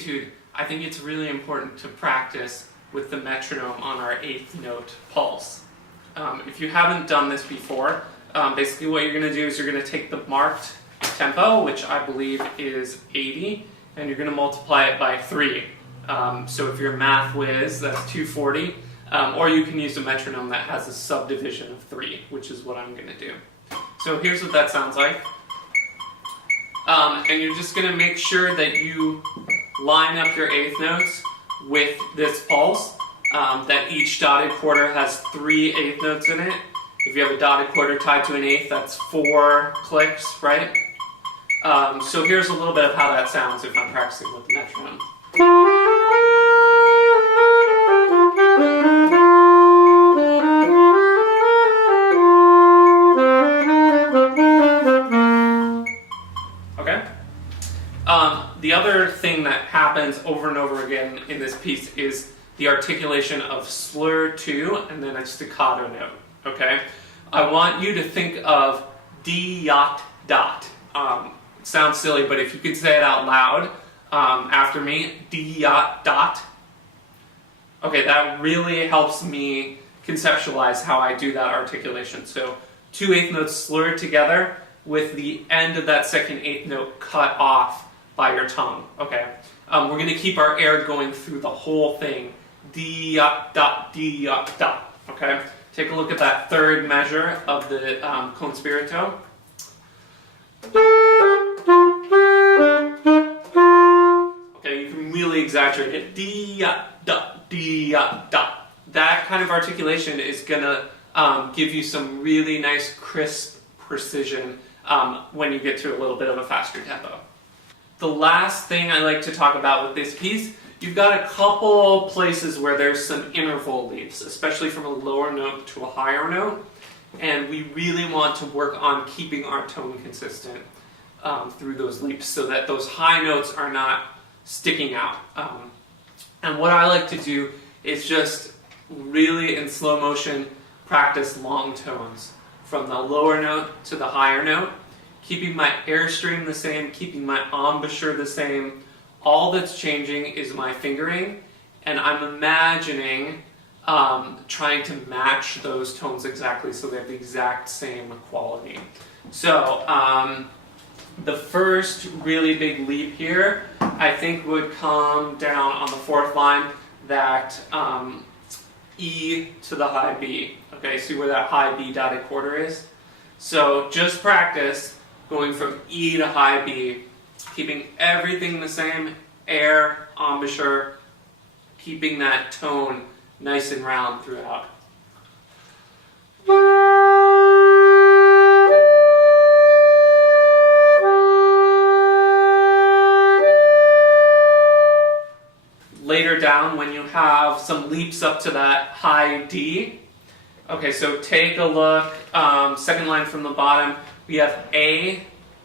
Etude, I think it's really important to practice with the metronome on our 8th note pulse. If you haven't done this before, basically what you're going to do is you're going to take the marked tempo, which I believe is 80, and you're going to multiply it by 3. So if you're a math whiz, that's 240, or you can use a metronome that has a subdivision of 3, which is what I'm going to do. So here's what that sounds like. And you're just going to make sure that you line up your 8th notes with this pulse, that each dotted quarter has 3 8th notes in it. If you have a dotted quarter tied to an 8th, that's 4 clicks, right? So here's a little bit of how that sounds if I'm practicing with the metronome. Okay? The other thing that happens over and over again in this piece is the articulation of slur 2 and then a staccato note. Okay? I want you to think of D-yacht dot. It sounds silly, but if you could say it out loud after me, D-yacht dot. Okay, that really helps me conceptualize how I do that articulation. So 2 8th notes slurred together with the end of that second 8th note cut off by your tongue. Okay, we're going to keep our air going through the whole thing. D-yacht dot, D-yacht dot. Okay, take a look at that third measure of the con spirito. Okay, you can really exaggerate it. D-yacht dot, D-yacht dot. That kind of articulation is going to give you some really nice crisp precision when you get to a little bit of a faster tempo. The last thing I like to talk about with this piece, you've got a couple places where there's some interval leaps, especially from a lower note to a higher note, and we really want to work on keeping our tone consistent through those leaps so that those high notes are not sticking out. And what I like to do is just really in slow motion practice long tones from the lower note to the higher note, keeping my airstream the same, keeping my embouchure the same. All that's changing is my fingering, and I'm imagining trying to match those tones exactly so they have the exact same quality. So the first really big leap here, I think would come down on the 4th line, that E to the high B. Okay, see where that high B dotted quarter is? So just practice going from E to high B, keeping everything the same, air, embouchure, keeping that tone nice and round throughout. Later down, when you have some leaps up to that high D, okay, so take a look, second line from the bottom, we have A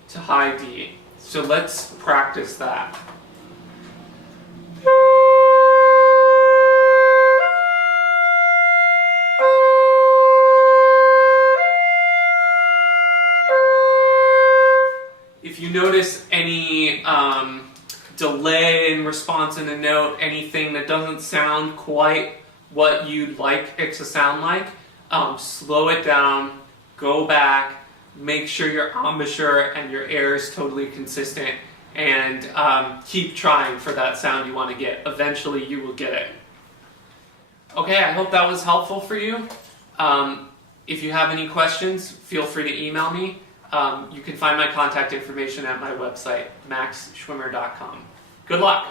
to high D. So let's practice that. If you notice any delay in response in a note, anything that doesn't sound quite what you'd like it to sound like, slow it down, go back, make sure your embouchure and your air is totally consistent, and keep trying for that sound you want to get. Eventually you will get it. Okay, I hope that was helpful for you. If you have any questions, feel free to email me. You can find my contact information at my website, maxschwimmer.com. Good luck!